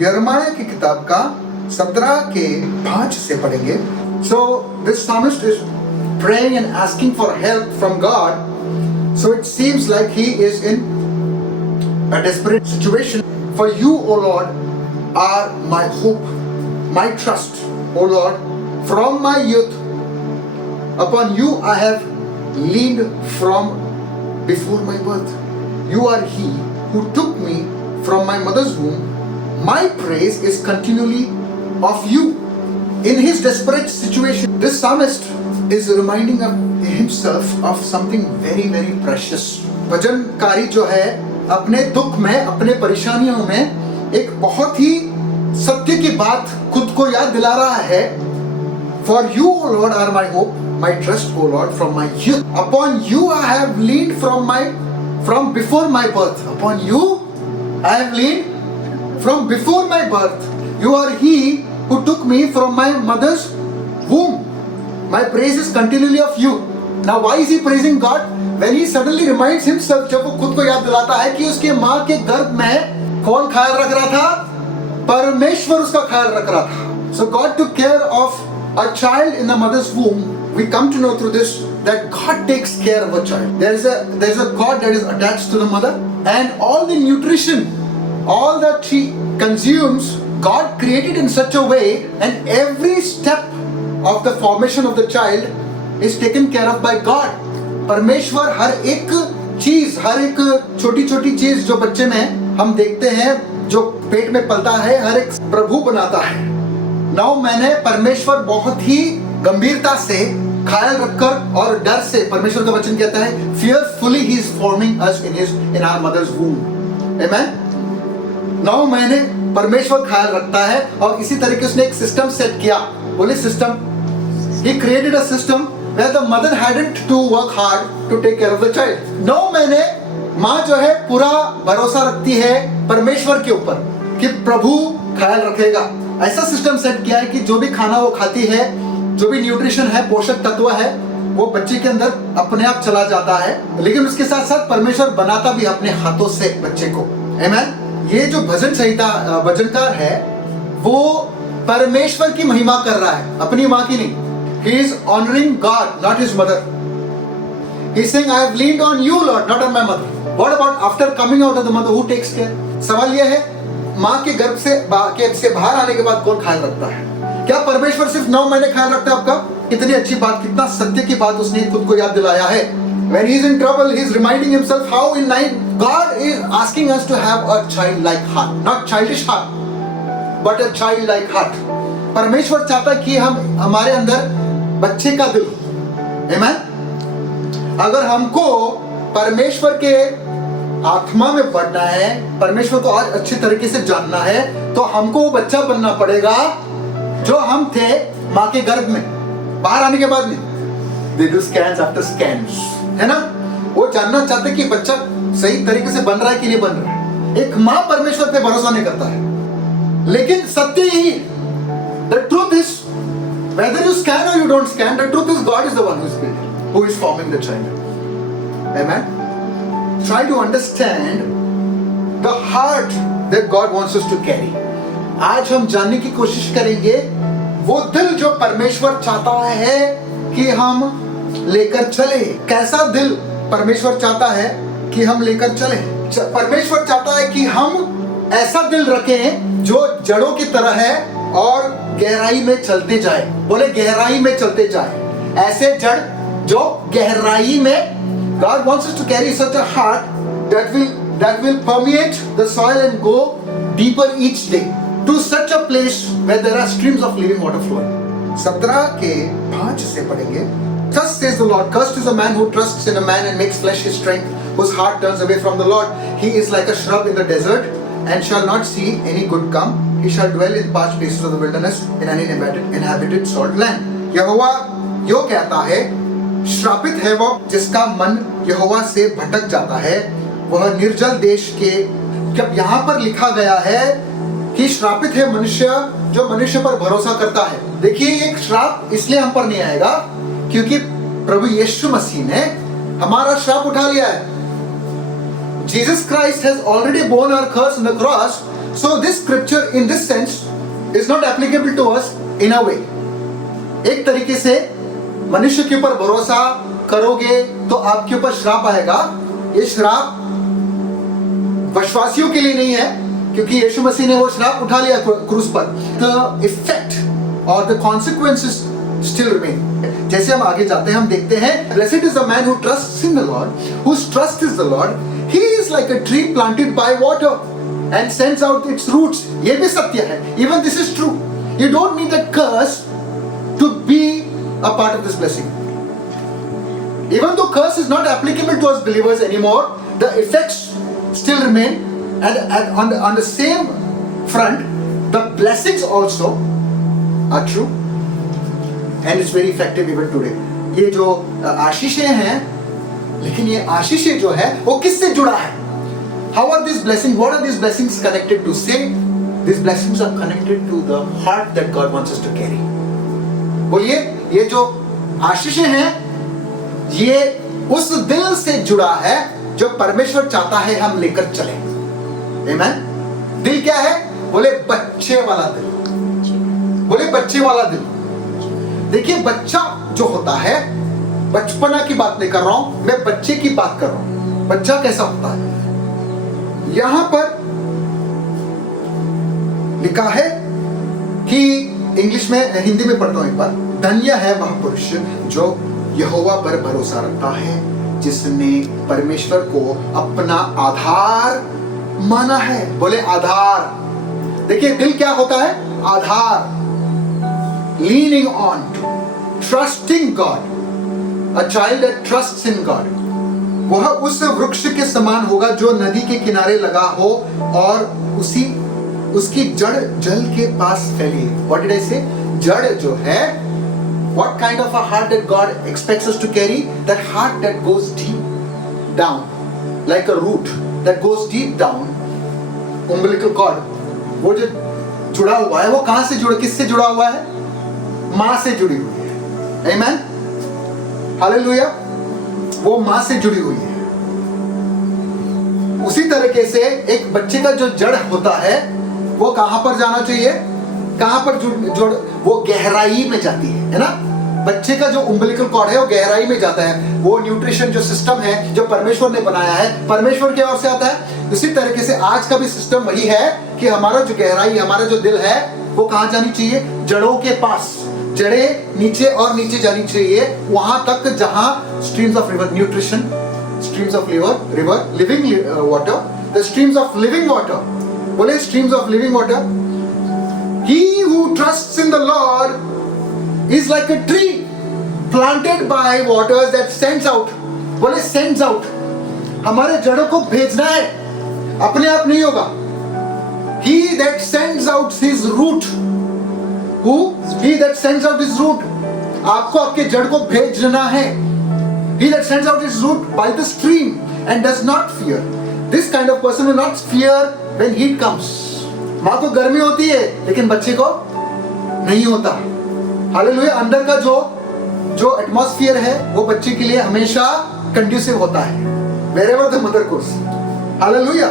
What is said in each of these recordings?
यिर्मयाह की किताब का 17 के 5 से पढ़ेंगे. So this psalmist is praying and asking for help from God. So it seems like he is in a desperate situation. For you, O Lord, are my hope, my trust, O Lord. From my youth, upon you I have leaned from before my birth. You are he who took me from my mother's womb. My praise is continually of you. In his desperate situation, this psalmist is reminding of himself of something very, very precious. भजनकारी जो है अपने दुख में, अपने परेशानियों में एक बहुत ही सत्य की बात खुद को याद दिला रहा है. For you, O Lord, are my hope, my trust, O Lord, from my youth. Upon you I have leaned from before my birth. Upon you I have leaned from before my birth. You are he who took me from my mother's womb. My praise is continually of you. Now why is he praising God? When he suddenly reminds himself, जब वो खुद को याद दिलाता है कि उसके माँ के गर्भ में कौन ख्याल रख रहा था? परमेश्वर उसका ख्याल रख रहा था. So God took care of a child in the mother's womb. We come to know through this that God takes care of a child. There is a cord that is attached to the mother, and all the nutrition, all that she consumes, God created in such a way, and every step of the formation of the child is taken care of by God. परमेश्वर हर एक चीज, हर एक छोटी छोटी चीज जो बच्चे में हम देखते हैं, जो पेट में पलता है, हर एक प्रभु बनाता है. नौ महीने परमेश्वर बहुत ही गंभीरता से ख्याल रखकर और डर से, परमेश्वर का वचन कहता है, fearfully he is forming us in our mother's womb. Amen. 9 महीने परमेश्वर ख्याल रखता है और इसी तरीके उसने एक सिस्टम सेट किया. बोले system. He created a system where the mother hadn't to work hard to take care of the child. 9 महीने माँ जो है पूरा भरोसा रखती है परमेश्वर के ऊपर कि प्रभु ख्याल रखेगा. ऐसा सिस्टम सेट किया है कि जो भी खाना वो खाती है, जो भी न्यूट्रिशन है, पोषक तत्व है, वो बच्चे के अंदर अपने आप चला जाता है. लेकिन उसके साथ साथ परमेश्वर बनाता भी अपने हाथों से बच्चे को. आमेन. ये जो भजन संहिता भजनकार है वो परमेश्वर की महिमा कर रहा है, अपनी माँ की नहीं. He is honoring God, not his mother. He is saying, I have leaned on you, Lord, not on my mother. What about after coming out of the mother, who takes care? सवाल यह है, माँ के गर्भ से बाहर आने के बाद कौन ख्याल रखता है? क्या परमेश्वर सिर्फ 9 महीने ख्याल रखता है आपका? कितनी अच्छी बात, कितना सत्य की बात उसने खुद को याद दिलाया है. When he is in trouble, he is reminding himself how in life God is asking us to have a childlike heart, not childish heart, but a childlike heart. परमेश्वर चाहता है कि हमारे अंदर बच्चे का दिल हो. आमेन. अगर हमको परमेश्वर के आत्मा में बढ़ना है, परमेश्वर को आज अच्छे तरीके से जानना है, तो हमको वो बच्चा बनना पड़ेगा जो हम थे माँ के गर्भ में. बाहर आने के बाद नहीं. They do scans after scans, है ना. वो जानना चाहते कि बच्चा सही तरीके से बन रहा है कि नहीं बन रहा है. एक माँ परमेश्वर पे भरोसा नहीं करता है. लेकिन सत्य यही, the truth is, whether you scan or you don't scan, the truth is God is the one who is building, who is forming the child. Amen. Try to understand the heart that God wants us to carry. आज हम जानने की कोशिश करेंगे वो दिल जो परमेश्वर चाहता है कि हम लेकर चले. कैसा दिल परमेश्वर चाहता है कि हम लेकर चले? परमेश्वर चाहता है कि हम ऐसा दिल रखें जो जड़ों की तरह है और गहराई में चलते जाए. बोले गहराई में चलते जाए. ऐसे जड़ जो गहराई में, God wants us to carry such a heart that will permeate the soil and go deeper each day to such a place where there are streams of living water flowing. 17 के 5 से पढ़ेंगे. Thus says the Lord, cursed is the man who trusts in a man and makes flesh his strength, whose heart turns away from the Lord. He is like a shrub in the desert and shall not see any good come. He shall dwell in parched places of the wilderness in an inhabited salt land. यहोवा यो कहता है, श्रापित है वो जिसका मन यहोवा से भटक जाता है, वह निर्जल देश के. जब यहाँ पर लिखा गया है कि श्रापित है मनुष्य जो मनुष्य पर भरोसा करता है. देखिए एक श्राप इसलिए हम पर नहीं आएगा क्योंकि प्रभु यीशु मसीह ने हमारा श्राप उठा लिया है. Jesus Christ has already borne our curse on the cross, So this scripture in this sense is not applicable to us in a way. एक तरीके से मनुष्य के ऊपर भरोसा करोगे तो आपके ऊपर श्राप आएगा। ये श्राप विश्वासियों के लिए नहीं है, क्योंकि यीशु मसीह ने वो श्राप उठा लिया क्रूस पर। The effect or the consequences still remain. जैसे हम आगे जाते हैं हम देखते हैं, blessed is the man who trusts in the Lord, whose trust is the Lord. He is like a tree planted by water and sends out its roots. ये भी सत्य है। Even this is true. You don't need a curse to be a part of this blessing. Even though curse is not applicable to us believers anymore, the effects still remain, and on the same front, the blessings also are true, and it's very effective even today. ये जो आशीषें हैं, लेकिन ये आशीषें जो है वो किससे जुड़ा है? How are these blessings? What are these blessings connected to? Say, these blessings are connected to the heart that God wants us to carry. बोलिए, ये जो आशीषें हैं, ये उस दिल से जुड़ा है जो परमेश्वर चाहता है हम लेकर चले। आमीन। दिल क्या है? बोले बच्चे वाला दिल। बोले बच्चे वाला दिल। देखिए, बच्चा जो होता है, बचपना की बात नहीं कर रहा हूं मैं, बच्चे की बात कर रहा हूं। बच्चा कैसा होता है? यहां पर लिखा है कि इंग्लिश में, हिंदी में पढ़ता हूं एक बार। धन्य है वह पुरुष जो यहोवा पर भरोसा रखता है, जिसने परमेश्वर को अपना आधार माना है। बोले आधार। देखिए, दिल क्या होता है? आधार। Leaning on to, trusting God. A child that trusts in God, वह उस वृक्ष के समान होगा जो नदी के किनारे लगा हो और उसकी जड़ जल के पास फैली है। What did I say? जड़ जो है, what kind of a heart that God expects us to carry? That heart that goes deep down, like a root that goes deep down. Umbilical cord, वो जो जुड़ा हुआ है, वो कहां से जुड़ा, किससे जुड़ा हुआ है? मां से जुड़ी हुई है। Amen? Hallelujah? वो मां से जुड़ी हुई है। उसी तरीके से एक बच्चे का जो जड़ होता है, वो कहां पर जाना चाहिए? कहां पर जुड़? वो गहराई में जाती है ना? बच्चे का जो उम्बिलिकल कॉर्ड है वो गहराई में जाता है। वो न्यूट्रिशन जो सिस्टम है जो परमेश्वर ने बनाया है, परमेश्वर की ओर से आता है। उसी तरीके से आज का भी सिस्टम वही है कि हमारा जो गहराई, हमारा जो दिल है, वो कहां जानी चाहिए? जड़ों के पास। जड़ें नीचे और नीचे जानी चाहिए, वहां तक जहां streams of river, nutrition, streams of river, living water, the streams of living water. बोले streams of living water. He who trusts in the Lord is like a tree planted by waters that sends out. बोले sends out। हमारे जड़ों को भेजना है, अपने आप नहीं होगा। He that sends out his root, who? He that sends out his root, आपको आपके जड़ को भेजना है। He that sends out his root by the stream and does not fear. This kind of person will not fear when heat comes. माँ को गर्मी होती है लेकिन बच्चे को नहीं होता। हालेलुया। अंदर का जो एटमॉस्फेयर है वो बच्चे के लिए हमेशा कंड्यूसिव होता है, wherever the mother goes। Hallelujah.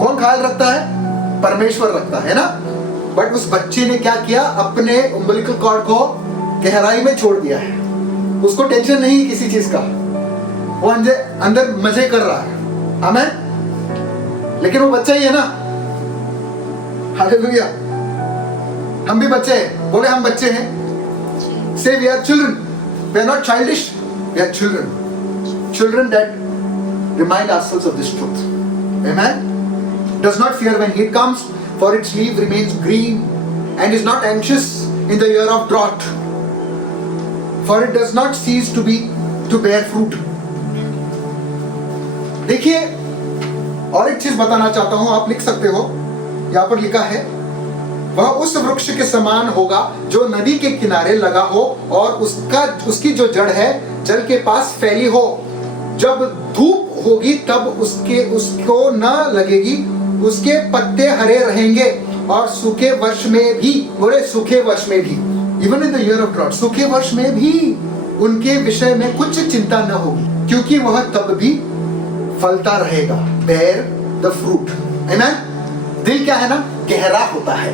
कौन ख्याल रखता है? परमेश्वर रखता है ना। बट उस बच्चे ने क्या किया? अपने उम्बिलिकल कॉर्ड को गहराई में छोड़ दिया है। उसको टेंशन नहीं किसी चीज का, वो अंदर मजे कर रहा है। आमीन। लेकिन वो बच्चा ही है ना। हालेलुया। हम भी बच्चे हैं। बोले हम बच्चे हैं। Say we are children. We are not childish. We are children. Children that remind ourselves of this truth. Amen. Does not fear when heat comes, for its leaf remains green, and is not anxious in the year of drought, for it does not cease to bear fruit. देखिए, और एक चीज बताना चाहता हूं, आप लिख सकते हो। यहाँ पर लिखा है, वह उस वृक्ष के समान होगा जो नदी के किनारे लगा हो और उसकी जो जड़ है जल के पास फैली हो। जब धूप होगी तब उसको न लगेगी, उसके पत्ते हरे रहेंगे और सूखे वर्ष में भी, बोले सूखे वर्ष में भी, even in the year of drought, सूखे वर्ष में भी उनके विषय में कुछ चिंता न होगी, क्योंकि वह तब भी फलता रहेगा। Bear the fruit. आमीन। दिल क्या है ना? गहरा होता है,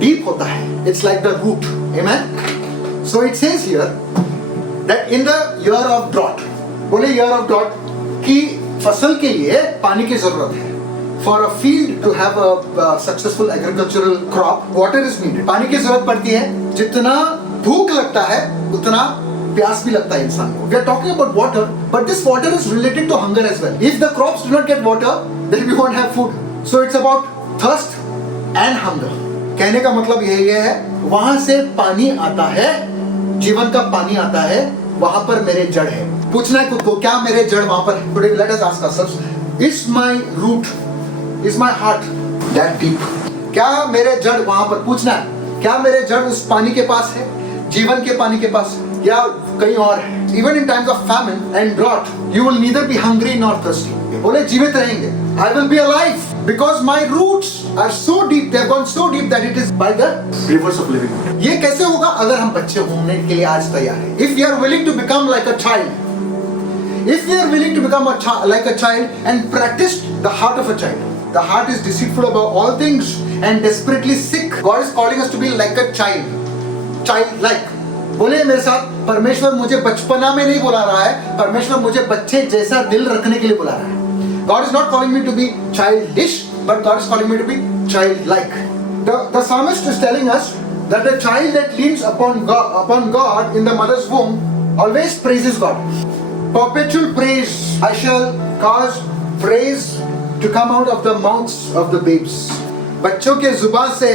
डीप होता है. It's like the root. Amen. So it says here that in the year of drought, बोले year of drought कि फसल के लिए पानी की जरूरत है. For a field to have a successful agricultural crop, water is needed. पानी की जरूरत पड़ती है. जितना भूख लगता है उतना प्यास भी लगता है इंसान को. We are talking about water, but this water is related to hunger as well. If the crops do not get water, then we won't have food. So it's about thirst and hunger. कहने का मतलब यही है, वहां से पानी आता है, जीवन का पानी आता है, वहां पर मेरे जड़ है. पूछना है खुद को, क्या मेरे जड़ वहां पर है? Today let us ask ourselves, is my root, is my heart that deep? क्या मेरे जड़ वहां पर, पूछना है, क्या मेरे जड़ उस पानी के पास है, जीवन के पानी के पास है, या कहीं और है? Even in times of famine and drought, you will neither be hungry nor thirsty. बोले जीवित रहेंगे. I will be alive because my roots are so deep, they have gone so deep that it is by the rivers of living water. ये कैसे होगा अगर हम बच्चे होने के लिए आज तैयार हैं? If we are willing to become like a child, if we are willing to become like a child and practice the heart of a child. The heart is deceitful above all things and desperately sick. God is calling us to be like a child, childlike. बोले मेरे साथ, परमेश्वर मुझे बचपना में नहीं बुला रहा है, परमेश्वर मुझे बच्चे जैसा दिल रखने के लिए बुला रहा है. God is not calling me to be childish, but God is calling me to be childlike. The psalmist is telling us that a child that leans upon God in the mother's womb always praises God. Perpetual praise. I shall cause praise to come out of the mouths of the babes. बच्चों के जुबान से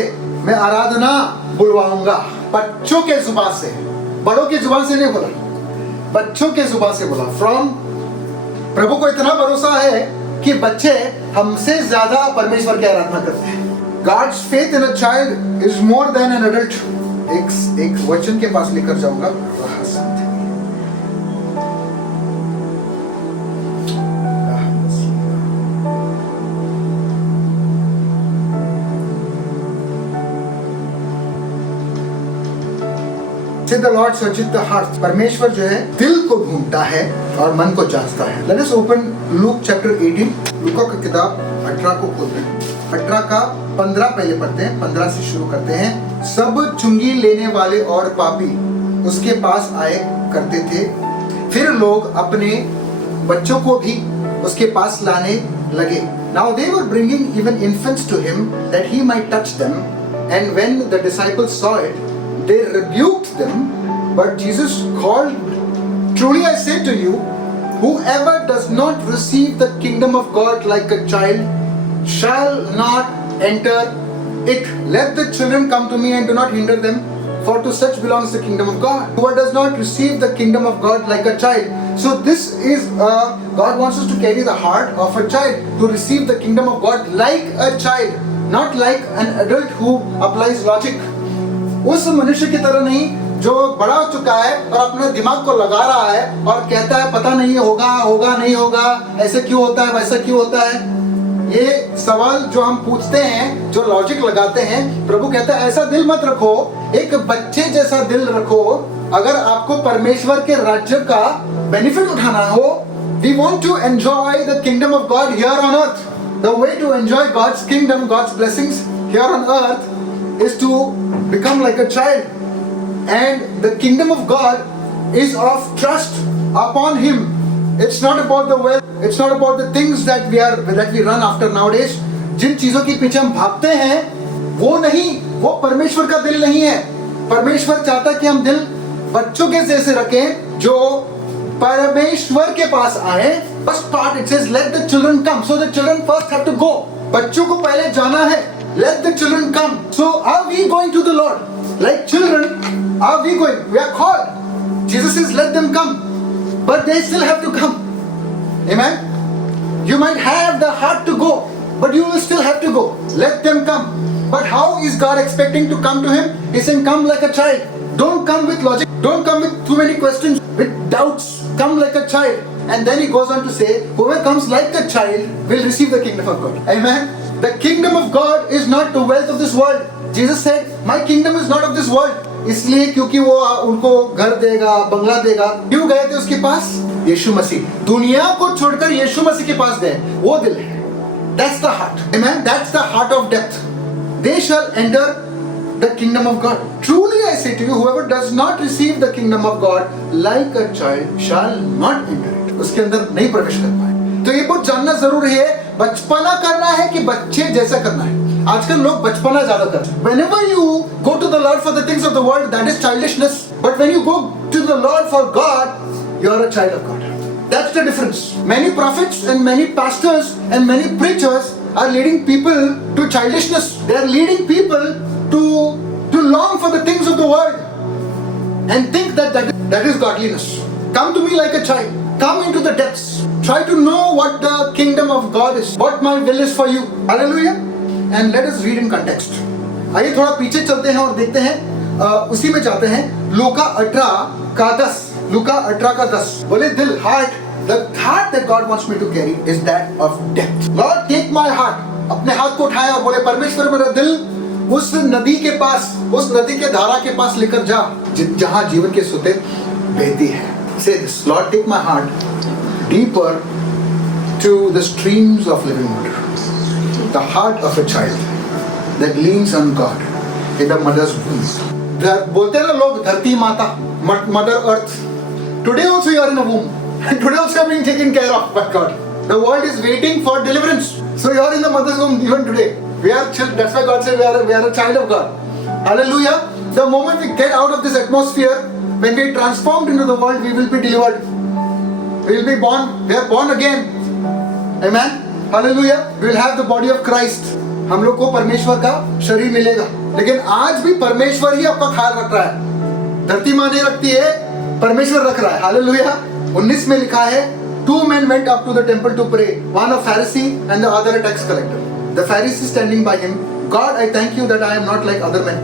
मैं आराधना बुलवाऊंगा. बच्चों के जुबान से, बड़ों की जुबान से नहीं बोला, बच्चों के जुबान से बोला. फ्रॉम प्रभु को इतना भरोसा है कि बच्चे हमसे ज्यादा परमेश्वर की आराधना करते हैं. God's faith in a child is more than an adult. एक वचन के पास लेकर जाऊंगा. Say the Lord searcheth the heart. परमेश्वर जो है दिल को ढूंढता है और मन को जांचता है. Let us open Luke chapter 18. लूका की किताब 18 को खोलते हैं. 18 का 15 पहले पढ़ते हैं. 15 से शुरू करते हैं. सब चुंगी लेने वाले और पापी उसके पास आए करते थे. फिर लोग अपने बच्चों को भी उसके पास लाने लगे. Now they were bringing even infants to him that he might touch them. And when the disciples saw it, they rebuked them. But Jesus called, truly I say to you, whoever does not receive the kingdom of God like a child shall not enter it. Let the children come to me and do not hinder them, for to such belongs the kingdom of God. Whoever does not receive the kingdom of God like a child. So this is God wants us to carry the heart of a child, to receive the kingdom of God like a child, not like an adult who applies logic. उस मनुष्य की तरह नहीं जो बड़ा हो चुका है और अपने दिमाग को लगा रहा है और कहता है पता नहीं होगा, होगा नहीं होगा, ऐसे क्यों होता है, वैसा क्यों होता है. ये सवाल जो हम पूछते हैं, जो लॉजिक लगाते हैं, प्रभु कहता है ऐसा दिल मत रखो, एक बच्चे जैसा दिल रखो. अगर आपको परमेश्वर के राज्य का बेनिफिट उठाना हो, we want to enjoy the kingdom of God here on earth. The way to enjoy God's kingdom, God's blessings here on earth is to become like a child. And the kingdom of God is of trust upon Him. It's not about the wealth, it's not about the things that we run after nowadays. जिन चीजों के पीछे हम भागते हैं वो नहीं, वो परमेश्वर का दिल नहीं है. परमेश्वर चाहता है कि हम दिल बच्चों के जैसे रखें जो परमेश्वर के पास आए. First part it says let the children come. So the children first have to go. बच्चों को पहले जाना है. Let the children come. So are we going to the Lord? Like children, are we going? We are called. Jesus says let them come. But they still have to come. Amen? You might have the heart to go, but you will still have to go. Let them come. But how is God expecting to come to Him? He's saying come like a child. Don't come with logic. Don't come with too many questions, with doubts. Come like a child. And then He goes on to say, whoever comes like a child will receive the kingdom of God. Amen? The kingdom of God is not the wealth of this world. Jesus said, my kingdom is not of this world. इसलिए क्योंकि वो उनको घर देगा, बंगला देगा. क्यों गए थे उसके पास? यीशु मसीह. दुनिया को छोड़कर यीशु मसीह के पास गए. वो दिल है. That's the heart. Amen? That's the heart of depth. they shall enter the kingdom of God. Truly I say to you, whoever does not receive the kingdom of God like a child shall not enter it. उसके अंदर नहीं प्रवेश कर पाए। तो ये बहुत जानना जरूरी है, बचपना करना है कि बच्चे जैसा करना है। आजकल लोग बचपना ज्यादा करते हैं। Whenever you go to the Lord for the things of the world, that is childishness. But when you go to the Lord for God, you are a child of God. That's the difference. Many prophets and many pastors and many preachers are leading people to childishness. They are leading people to long for the things of the world and think that is godliness. Come to me like a child. Come into the depths. Try to know what the kingdom of God is, what my will is for you. Hallelujah. And let us read in context. आइए थोड़ा पीछे चलते हैं और देखते हैं, उसी में जाते हैं। लूका 18:10। लूका 18:10 बोले दिल, heart, the heart that God wants me to carry is that of depth. Lord, take my heart. अपने हाथ को उठाया और बोले परमेश्वर मेरा दिल उस नदी के पास, उस नदी के धारा के पास लेकर जा जहां जीवन के सोते बहती है। Say this, Lord, take my heart deeper to the streams of living water. The heart of a child that leans on God in the mother's womb. बोलते हैं ना लोग धरती माता, mother earth. Today also you are in a womb, and today also you are being taken care of by God. The world is waiting for deliverance. So you are in the mother's womb even today. We are children. That's why God said we are a child of God. Hallelujah. The moment we get out of this atmosphere, when we are transformed into the world, we will be delivered. We will be born. We are born again. Amen. Hallelujah. We will have the body of Christ. हम लोग को परमेश्वर का शरीर मिलेगा। लेकिन आज भी परमेश्वर ही आपका ख्याल रख रहा है। धरती माँ नहीं रखती है, परमेश्वर रख रहा है। हालेलुया। 19 में लिखा है, two men went up to the temple to pray, one a Pharisee and the other a tax collector. The Pharisee standing by him, God, I thank you that I am not like other men,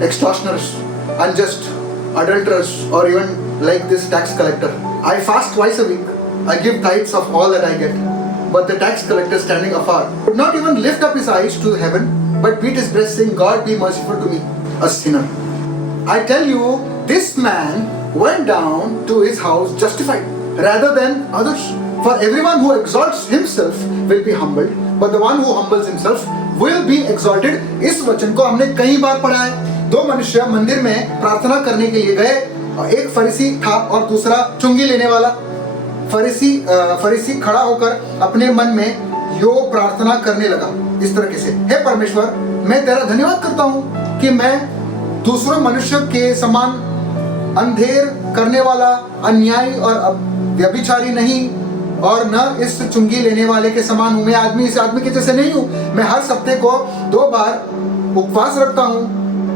extortioners, unjust, adulterers, or even like this tax collector. I fast twice a week. I give tithes of all that I get. But the tax collector standing afar would not even lift up his eyes to heaven, but beat his breast saying, God be merciful to me, a sinner. I tell you, this man went down to his house justified rather than others. For everyone who exalts himself will be humbled, but the one who humbles himself will be exalted. इस वचन को हमने कई बार पढ़ा है। दो मनुष्य मंदिर में प्रार्थना करने के लिए गए, एक फरीसी था और दूसरा चुंगी लेने वाला। फरीसी खड़ा होकर अपने मन में यो प्रार्थना करने लगा इस तरह से, हे परमेश्वर, मैं तेरा धन्यवाद करता हूँ कि मैं दूसरों मनुष्य के समान अंधेर करने वाला, अन्यायी और व्यभिचारी नहीं, और न इस चुंगी लेने वाले के समान हूँ। मैं इस आदमी के जैसे नहीं हूँ। मैं हर हफ्ते को 2 बार उपवास रखता हूँ।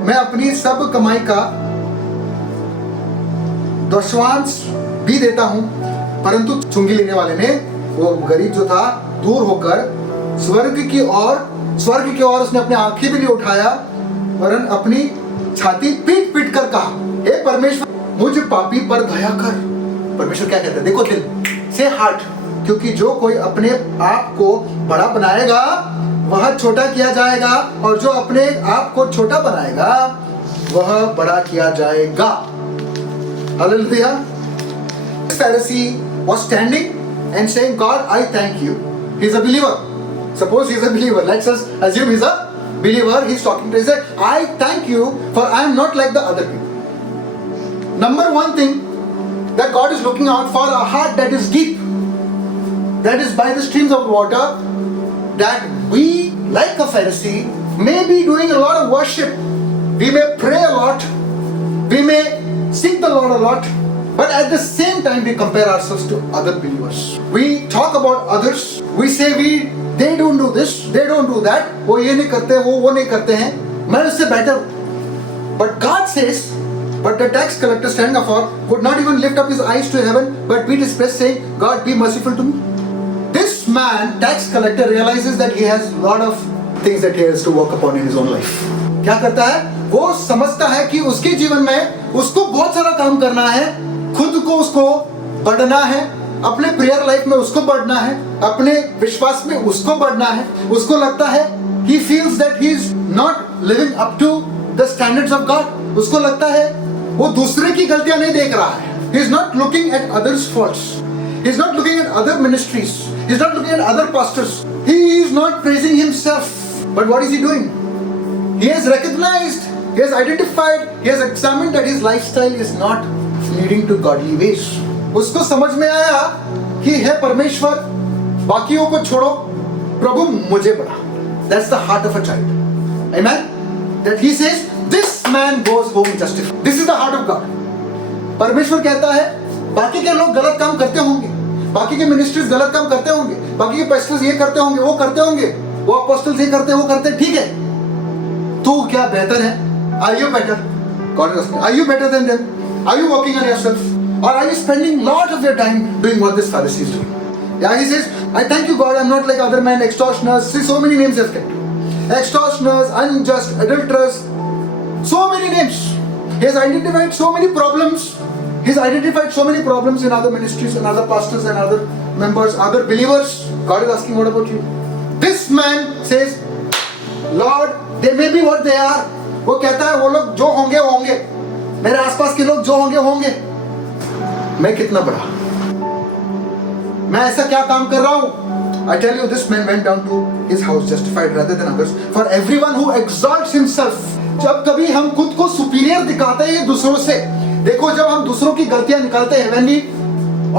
मैं अपनी सब कमाई का दशवांश भी देता हूँ। परंतु चुंगी लेने वाले ने, वो गरीब जो था, दूर होकर स्वर्ग की ओर उसने अपनी आंखें भी नहीं उठाया, वरन अपनी छाती पीट पीट कर कहा, हे परमेश्वर, मुझ पापी पर दया कर। परमेश्वर क्या कहते हैं? देखो दिल से, हार्ट, क्योंकि जो कोई अपने आप को बड़ा बनाएगा वह छोटा किया जाएगा, और जो अपने आप को छोटा बनाएगा वह बड़ा किया जाएगा। Hallelujah. Pharisee was standing and saying, God, I thank you. He's a believer. Suppose he's a believer. Let's just assume he's a believer. He's talking to him. He said, I thank you for I am not like the other people. Number one thing that God is looking out for, a heart that is deep, that is by the streams of water, that we, like a Pharisee, may be doing a lot of worship. We may pray a lot. We may seek the Lord a lot. But at the same time, we compare ourselves to other believers. We talk about others. We say they don't do this, they don't do that. वो ये नहीं करते, वो नहीं करते हैं, मैं उससे better हूँ. But God says, but the tax collector standing afar would not even lift up his eyes to heaven, but beat his breast saying, God be merciful to me. This man, tax collector, realizes that he has a lot of things that he has to work upon in his own life. क्या करता है? वो समझता है कि उसके जीवन में उसको बहुत सारा काम करना है, खुद को उसको बढ़ना है, अपने प्रेयर लाइफ में उसको बढ़ना है, अपने विश्वास में उसको बढ़ना है। उसको लगता है, he feels that he is not living up to the standards of God. उसको लगता है वो दूसरे की गलतियां नहीं देख रहा है. He is not looking at others' faults. He is not looking at other ministries. He is not looking at other pastors. He is not praising himself. But what is he doing? He has recognized, he has identified, he has examined that his lifestyle is not leading to godly ways. उसको समझ में आया कि है परमेश्वर, बाकियों को छोड़ो, प्रभु मुझे बढ़ा. That's the heart of a child. Amen. That he says, this man goes home justified. This is the heart of God. परमेश्वर कहता है, बाकी के लोग गलत काम करते होंगे, बाकी के मिनिस्ट्रीज गलत काम करते होंगे, बाकी के पास्टर्स ये करते होंगे, वो करते होंगे, वो अपोस्टल्स ये करते, वो करते, ठीक है, तू क्या बेहतर है? Are you better? God is asking, are you better than them? Are you working on yourself? Or are you spending lot of your time doing what this Pharisee is doing? Yeah, he says, I thank you God, I'm not like other men, extortioners. See, so many names have kept. Extortioners, unjust, adulterers, so many names. He has identified so many problems. He's identified so many problems in other ministries and other pastors and other members, other believers. God is asking, what about you? This man says, Lord, they may be what they are. वो कहता है वो लोग जो होंगे वो होंगे, मेरे आसपास के लोग जो होंगे होंगे, मैं कितना बड़ा, मैं ऐसा क्या काम कर रहा हूँ? I tell you, this man went down to his house justified rather than others. For everyone who exalts himself, जब कभी हम खुद को सुपीरियर दिखाते हैं दूसरों से, देखो जब हम दूसरों की गलतियां निकालते हैं, when we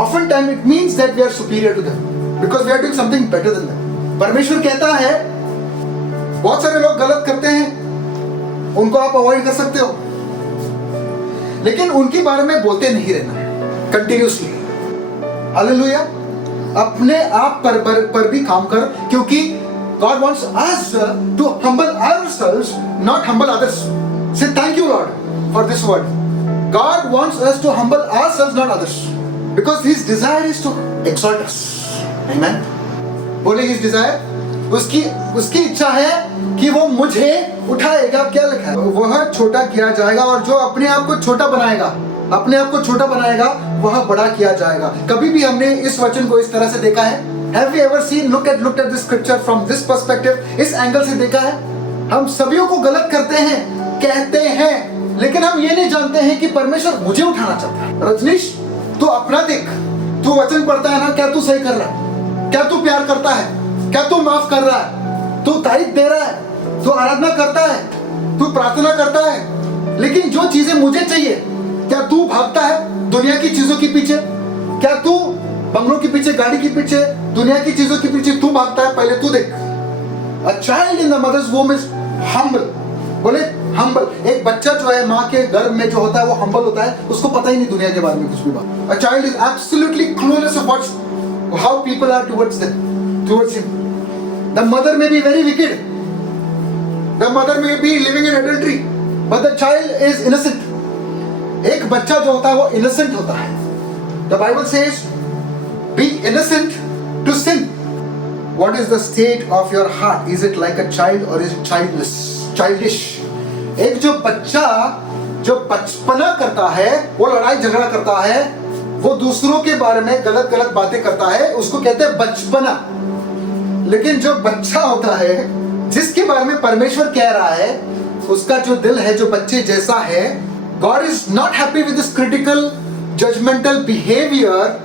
often time it means that we are superior to them because we are doing something better than them. परमेश्वर कहता है, बहुत सारे लोग गलत करते हैं, उनको आप अवॉइड कर सकते हो, लेकिन उनके बारे में बोलते नहीं रहना है कंटिन्यूसली. हालेलुया. अपने आप पर भी काम कर, क्योंकि God wants us to humble ourselves, not humble others. Say thank you Lord for this word. God wants us to humble ourselves, not others, because His desire is to exalt us. Amen. बोले His desire, उसकी इच्छा है कि वो मुझे उठाएगा. क्या लिखा है? वह छोटा किया जाएगा, और जो अपने आप को छोटा बनाएगा, अपने आप को छोटा बनाएगा, वह बड़ा किया जाएगा. कभी भी हमने इस वचन को इस तरह से देखा है? Have you ever seen, looked at this scripture from this perspective? इस एंगल से देखा है? हम सभी को गलत करते हैं, कहते हैं, लेकिन हम ये नहीं जानते हैं कि परमेश्वर मुझे उठाना चाहता है. रजनीश, तू अपना देख, तू वचन पढ़ता है ना, क्या तू सही कर रहा है? क्या तू प्यार करता है? क्या तू माफ कर रहा है? तू तारीफ दे रहा है? तू आराधना करता है? तू प्रार्थना करता है? लेकिन जो चीजें मुझे चाहिए, क्या तू भागता है दुनिया की चीजों के पीछे? क्या तू बंगलों के पीछे, गाड़ी के पीछे, दुनिया की चीजों के पीछे तू भागता है? पहले तू देख. A child in the mother's womb is humble. बोले humble. एक बच्चा जो है माँ के गर्भ में जो होता है वो humble होता है, उसको पता ही नहीं दुनिया के बारे में कुछ भी बात. A child is absolutely clueless of how people are towards him. The mother may be very wicked. The mother may be living in adultery, but the child is innocent. एक बच्चा जो होता है वो innocent होता है. The Bible says, be innocent to sin. What is the state of your heart? Is it like a child or is it childish? एक जो बच्चा जो बचपना करता है, वो लड़ाई झगड़ा करता है, वो दूसरों के बारे में गलत बातें करता है, उसको कहते हैं बचपना. लेकिन जो बच्चा होता है, जिसके बारे में परमेश्वर कह रहा है, उसका जो दिल है जो बच्चे जैसा है, God is not happy with this critical, judgmental behavior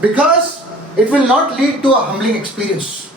because it will not lead to a humbling experience.